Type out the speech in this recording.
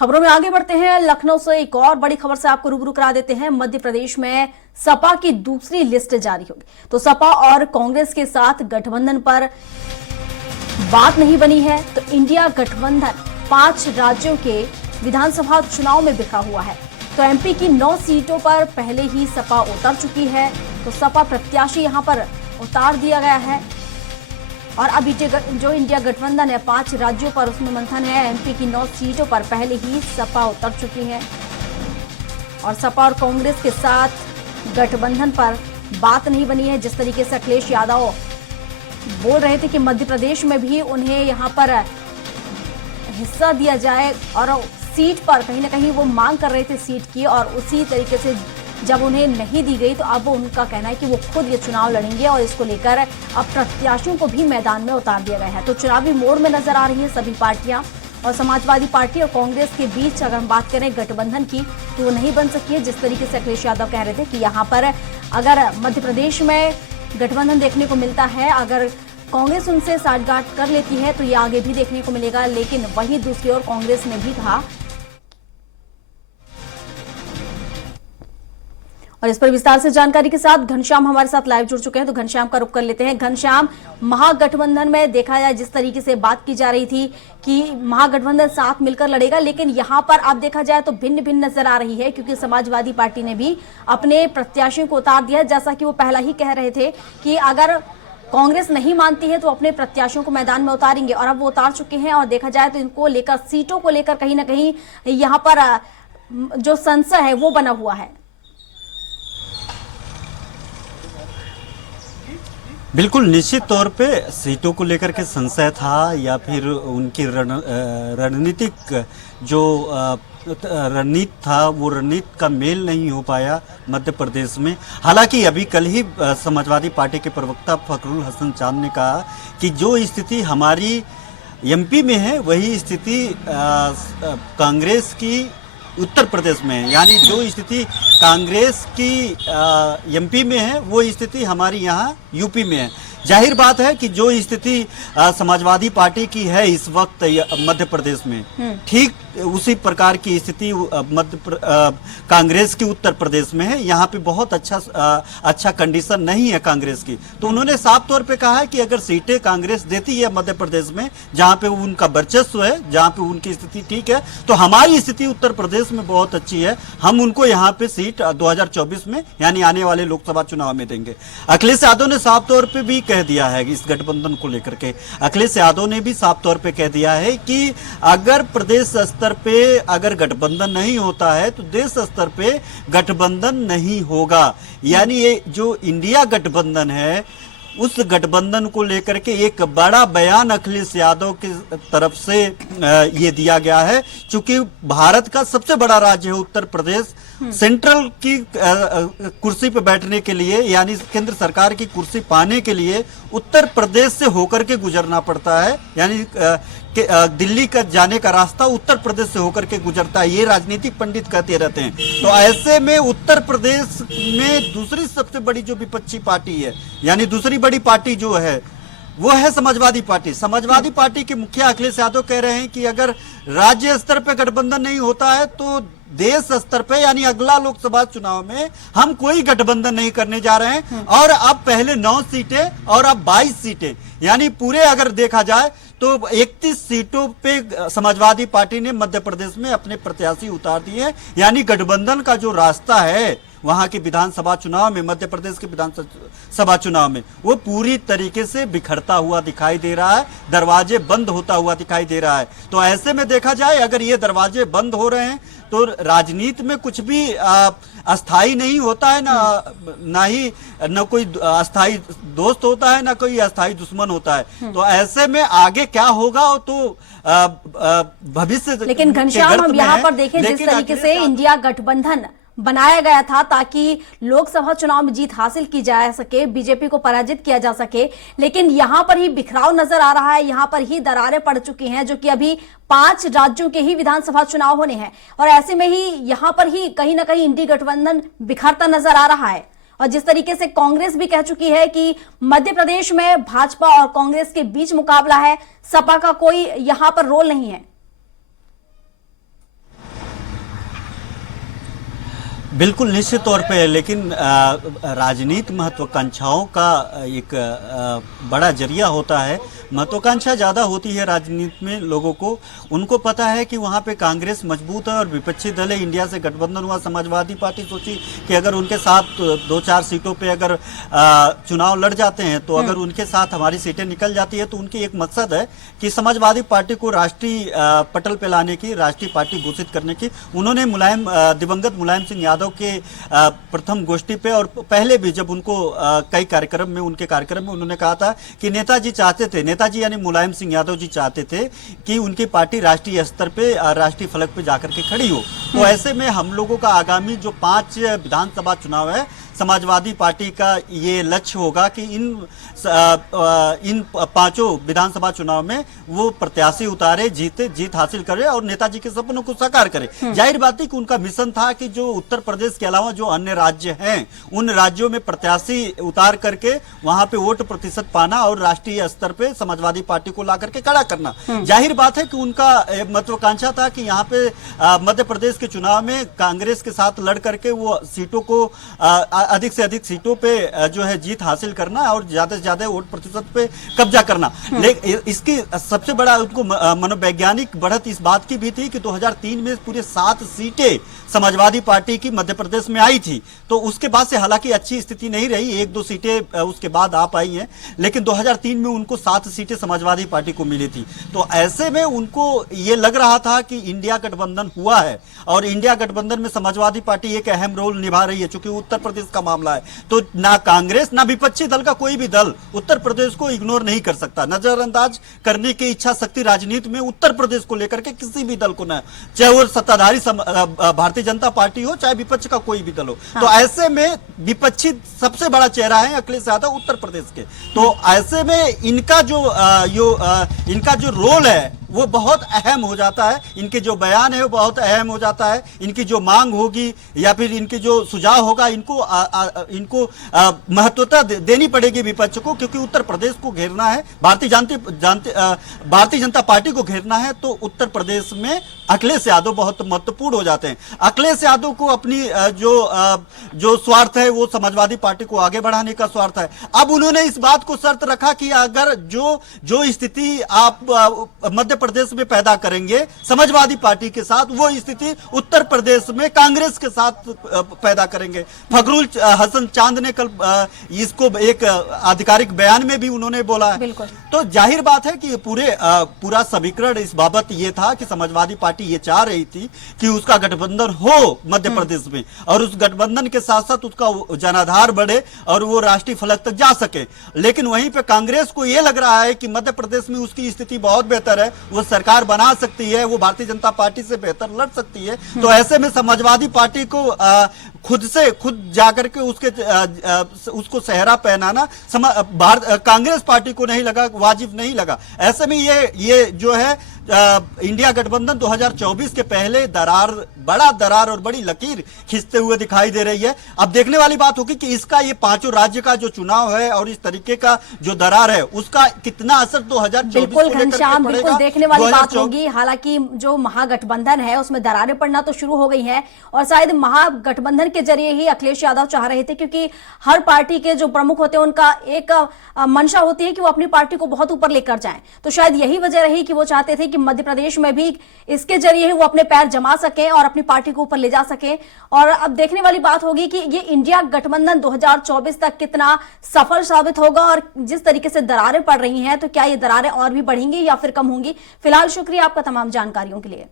खबरों में आगे बढ़ते हैं। लखनऊ से एक और बड़ी खबर से आपको रूबरू करा देते हैं। मध्य प्रदेश में सपा की दूसरी लिस्ट जारी होगी, तो सपा और कांग्रेस के साथ गठबंधन पर बात नहीं बनी है। तो इंडिया गठबंधन 5 राज्यों के विधानसभा चुनाव में बिखरा हुआ है। तो एमपी की 9 सीटों पर पहले ही सपा उतर चुकी है। तो सपा प्रत्याशी यहां पर उतार दिया गया है और अब जो इंडिया गठबंधन है 5 राज्यों पर उसमें मंथन है। एमपी की 9 सीटों पर पहले ही सपा उतर चुकी है और सपा और कांग्रेस के साथ गठबंधन पर बात नहीं बनी है। जिस तरीके से अखिलेश यादव बोल रहे थे कि मध्य प्रदेश में भी उन्हें यहां पर हिस्सा दिया जाए और सीट पर कहीं ना कहीं वो मांग कर रहे थे सीट की, और उसी तरीके से जब उन्हें नहीं दी गई तो अब उनका कहना है कि वो खुद ये चुनाव लड़ेंगे और इसको लेकर अब प्रत्याशियों को भी मैदान में उतार दिया गया है। तो चुनावी मोड़ में नजर आ रही है सभी पार्टियां, और समाजवादी पार्टी और कांग्रेस के बीच अगर हम बात करें गठबंधन की तो वो नहीं बन सकी है। जिस तरीके से अखिलेश यादव कह रहे थे कि यहाँ पर अगर मध्य प्रदेश में गठबंधन देखने को मिलता है, अगर कांग्रेस उनसे साठगांठ कर लेती है तो ये आगे भी देखने को मिलेगा। लेकिन वहीं दूसरी ओर कांग्रेस ने भी कहा, और इस पर विस्तार से जानकारी के साथ घनश्याम हमारे साथ लाइव जुड़ चुके हैं। तो घनश्याम का रुख कर लेते हैं। घनश्याम, महागठबंधन में देखा जाए जिस तरीके से बात की जा रही थी कि महागठबंधन साथ मिलकर लड़ेगा, लेकिन यहां पर अब देखा जाए तो भिन्न भिन्न नजर आ रही है, क्योंकि समाजवादी पार्टी ने भी अपने प्रत्याशियों को उतार दिया। जैसा कि वो पहला ही कह रहे थे कि अगर कांग्रेस नहीं मानती है तो अपने प्रत्याशियों को मैदान में उतारेंगे, और अब वो उतार चुके हैं। और देखा जाए तो इनको लेकर, सीटों को लेकर कहीं ना कहीं यहां पर जो संशय है वो बना हुआ है। बिल्कुल, निश्चित तौर पे सीटों को लेकर के संशय था या फिर उनकी रणनीतिक जो रणनीति था वो रणनीति का मेल नहीं हो पाया मध्य प्रदेश में। हालांकि अभी कल ही समाजवादी पार्टी के प्रवक्ता फखरुल हसन चांद ने कहा कि जो स्थिति हमारी एमपी में है वही स्थिति कांग्रेस की उत्तर प्रदेश में है, यानी जो स्थिति कांग्रेस की एमपी में है वो स्थिति हमारी यहाँ यूपी में है। जाहिर बात है कि जो स्थिति समाजवादी पार्टी की है इस वक्त मध्य प्रदेश में, ठीक उसी प्रकार की स्थिति कांग्रेस की उत्तर प्रदेश में है। यहाँ पे बहुत अच्छा कंडीशन नहीं है कांग्रेस की। तो उन्होंने साफ तौर पे कहा है कि अगर सीटें कांग्रेस देती है मध्य प्रदेश में, जहाँ पे उनका वर्चस्व है, जहाँ पे उनकी स्थिति ठीक है, तो हमारी स्थिति उत्तर प्रदेश में बहुत अच्छी है, हम उनको यहाँ पे सीट 2024 में यानी आने वाले लोकसभा चुनाव में देंगे। अखिलेश यादव ने साफ तौर पर भी कह दिया है इस गठबंधन को लेकर के। अखिलेश यादव ने भी साफ तौर पे कह दिया है कि अगर प्रदेश स्तर पे अगर गठबंधन नहीं होता है तो देश स्तर पे गठबंधन नहीं होगा। यानी ये जो इंडिया गठबंधन है उस गठबंधन को लेकर के एक बड़ा बयान अखिलेश यादव की तरफ से ये दिया गया है। चूंकि भारत का सबसे बड़ा राज्य है उत्तर प्रदेश, सेंट्रल की कुर्सी पर बैठने के लिए यानी केंद्र सरकार की कुर्सी पाने के लिए उत्तर प्रदेश से होकर के गुजरना पड़ता है, यानी दिल्ली का जाने का रास्ता उत्तर प्रदेश से होकर के गुजरता है, ये राजनीतिक पंडित कहते रहते हैं। तो ऐसे में उत्तर प्रदेश में दूसरी सबसे बड़ी जो विपक्षी पार्टी है, यानी दूसरी बड़ी पार्टी जो है वो है समाजवादी पार्टी। समाजवादी पार्टी के मुखिया अखिलेश यादव कह रहे हैं कि अगर राज्य स्तर पर गठबंधन नहीं होता है तो देश स्तर पे यानी अगला लोकसभा चुनाव में हम कोई गठबंधन नहीं करने जा रहे हैं। और अब पहले 9 सीटें और अब 22 सीटें, यानी पूरे अगर देखा जाए तो 31 सीटों पे समाजवादी पार्टी ने मध्य प्रदेश में अपने प्रत्याशी उतार दिए हैं। यानी गठबंधन का जो रास्ता है वहां के विधानसभा चुनाव में, मध्य प्रदेश के विधानसभा चुनाव में, वो पूरी तरीके से बिखरता हुआ दिखाई दे रहा है, दरवाजे बंद होता हुआ दिखाई दे रहा है। तो ऐसे में देखा जाए अगर ये दरवाजे बंद हो रहे हैं तो राजनीति में कुछ भी अस्थाई नहीं होता है, ना ही न कोई अस्थाई दोस्त होता है, ना कोई अस्थाई दुश्मन होता है। तो ऐसे में आगे क्या होगा तो भविष्य। लेकिन घनश्याम, हम यहाँ पर देखें जिस तरीके से इंडिया गठबंधन बनाया गया था ताकि लोकसभा चुनाव में जीत हासिल की जा सके, बीजेपी को पराजित किया जा सके, लेकिन यहां पर ही बिखराव नजर आ रहा है, यहां पर ही दरारें पड़ चुकी हैं, जो कि अभी 5 राज्यों के ही विधानसभा चुनाव होने हैं। और ऐसे में ही यहां पर ही कहीं ना कहीं इंडी गठबंधन बिखरता नजर आ रहा है। और जिस तरीके से कांग्रेस भी कह चुकी है कि मध्य प्रदेश में भाजपा और कांग्रेस के बीच मुकाबला है, सपा का कोई यहां पर रोल नहीं है। बिल्कुल निश्चित तौर पे, लेकिन राजनीति महत्वाकांक्षाओं का एक बड़ा जरिया होता है। महत्वाकांक्षा ज़्यादा होती है राजनीति में लोगों को। उनको पता है कि वहाँ पे कांग्रेस मजबूत है और विपक्षी दल है। इंडिया से गठबंधन हुआ, समाजवादी पार्टी सोची कि अगर उनके साथ 2-4 सीटों पे अगर चुनाव लड़ जाते हैं तो अगर उनके साथ हमारी सीटें निकल जाती है तो उनकी एक मकसद है कि समाजवादी पार्टी को राष्ट्रीय पटल पे लाने की, राष्ट्रीय पार्टी घोषित करने की। उन्होंने दिवंगत मुलायम सिंह यादव के प्रथम गोष्ठी पे और पहले भी जब उनको कई कार्यक्रम में, उनके कार्यक्रम में उन्होंने कहा था कि नेताजी चाहते थे, नेताजी यानी मुलायम सिंह यादव जी चाहते थे कि उनकी पार्टी राष्ट्रीय स्तर पे, राष्ट्रीय फलक पे जाकर के खड़ी हो। तो ऐसे में हम लोगों का आगामी जो 5 विधानसभा चुनाव है, समाजवादी पार्टी का ये लक्ष्य होगा कि इन 5 विधानसभा चुनाव में वो प्रत्याशी उतारे, जीत हासिल करे और नेताजी के सपनों को साकार करे। जाहिर बात है कि उनका मिशन था कि जो उत्तर प्रदेश के अलावा जो अन्य राज्य हैं, उन राज्यों में प्रत्याशी उतार करके वहां पे वोट प्रतिशत पाना और राष्ट्रीय स्तर पे समाजवादी पार्टी को ला करके खड़ा करना। जाहिर बात है कि उनका महत्वाकांक्षा था कि यहाँ पे मध्य प्रदेश के चुनाव में कांग्रेस के साथ लड़ करके वो सीटों को अधिक से अधिक सीटों पे जो है जीत हासिल करना और ज्यादा से ज्यादा वोट प्रतिशत पे कब्जा करना। लेकिन इसकी सबसे बड़ा उनको मनोवैज्ञानिक बढ़त इस बात की भी थी कि 2003 में पूरे 7 सीटें समाजवादी पार्टी की मध्य प्रदेश में आई थी। तो उसके बाद से हालांकि अच्छी स्थिति नहीं रही, 1-2 सीटें उसके बाद आ पाई हैं, लेकिन 2003 में उनको 7 सीटें समाजवादी पार्टी को मिली थी। तो ऐसे में उनको ये लग रहा था कि इंडिया गठबंधन हुआ है और इंडिया गठबंधन में समाजवादी पार्टी एक अहम रोल निभा रही है। चूंकि उत्तर प्रदेश का मामला है तो ना कांग्रेस ना विपक्षी दल का कोई भी दल उत्तर प्रदेश को इग्नोर नहीं कर सकता। नजरअंदाज करने की इच्छा शक्ति राजनीति में उत्तर प्रदेश को लेकर के किसी भी दल को ना, चाहे वो सत्ताधारी भारतीय जनता पार्टी हो चाहे विपक्ष का कोई भी दल हो। तो ऐसे में विपक्षी सबसे बड़ा चेहरा है अखिलेश यादव उत्तर प्रदेश के। तो ऐसे में इनका जो रोल है वो बहुत अहम हो जाता है। इनके जो बयान है वो बहुत अहम हो जाता है। इनकी जो मांग होगी या फिर इनके जो सुझाव होगा, इनको महत्वता देनी पड़ेगी विपक्ष को, क्योंकि उत्तर प्रदेश को घेरना है, भारतीय जनता पार्टी को घेरना है। तो उत्तर प्रदेश में अखिलेश यादव बहुत महत्वपूर्ण हो जाते हैं। अखिलेश यादव को अपनी जो स्वार्थ है वो समाजवादी पार्टी को आगे बढ़ाने का स्वार्थ है। अब उन्होंने इस बात को शर्त रखा कि अगर जो स्थिति आप मध्य प्रदेश में पैदा करेंगे समाजवादी पार्टी के साथ, वो स्थिति उत्तर प्रदेश में कांग्रेस के साथ पैदा करेंगे। फखरुल हसन चांद ने कल इसको एक आधिकारिक बयान में भी उन्होंने बोला है। तो जाहिर बात है कि पूरा समीकरण इस बाबत ये था कि समाजवादी पार्टी ये चाह रही थी कि उसका गठबंधन हो मध्य प्रदेश में और उस गठबंधन के साथ साथ उसका जनाधार बढ़े और वो राष्ट्रीय फलक तक जा सके। लेकिन वहीं पे कांग्रेस को ये लग रहा है कि मध्य प्रदेश में उसकी स्थिति बहुत बेहतर है, वो सरकार बना सकती है, वो भारतीय जनता पार्टी से बेहतर लड़ सकती है। तो ऐसे में समाजवादी पार्टी को खुद जाकर के उसको सेहरा पहनाना कांग्रेस पार्टी को नहीं लगा, वाजिब नहीं लगा। ऐसे में ये जो है इंडिया गठबंधन 2024 के पहले बड़ा दरार और बड़ी लकीर खींचते हुए दिखाई दे रही है। अब देखने वाली बात होगी कि इसका ये 5 राज्य का जो चुनाव है और इस तरीके का जो दरार है उसका कितना असर 2024 बिल्कुल घनश्याम, बिल्कुल देखने वाली बात होगी। हालांकि जो महागठबंधन है उसमें दरारें पड़ना तो शुरू हो गई हैं और शायद महागठबंधन के जरिए ही अखिलेश यादव चाह रहे थे, क्योंकि हर पार्टी के जो प्रमुख होते हैं उनका एक मंशा होती है कि वो अपनी पार्टी को बहुत ऊपर लेकर जाएं। तो शायद यही वजह रही कि वो चाहते थे कि मध्य प्रदेश में भी इसके जरिए वो अपने पैर जमा सके और अपनी पार्टी को ऊपर ले जा सके। और अब देखने वाली बात होगी कि ये इंडिया गठबंधन 2024 तक कितना सफल साबित होगा और जिस तरीके से दरारें पड़ रही हैं तो क्या ये दरारें और भी बढ़ेंगी या फिर कम होंगी। फिलहाल शुक्रिया आपका तमाम जानकारियों के लिए।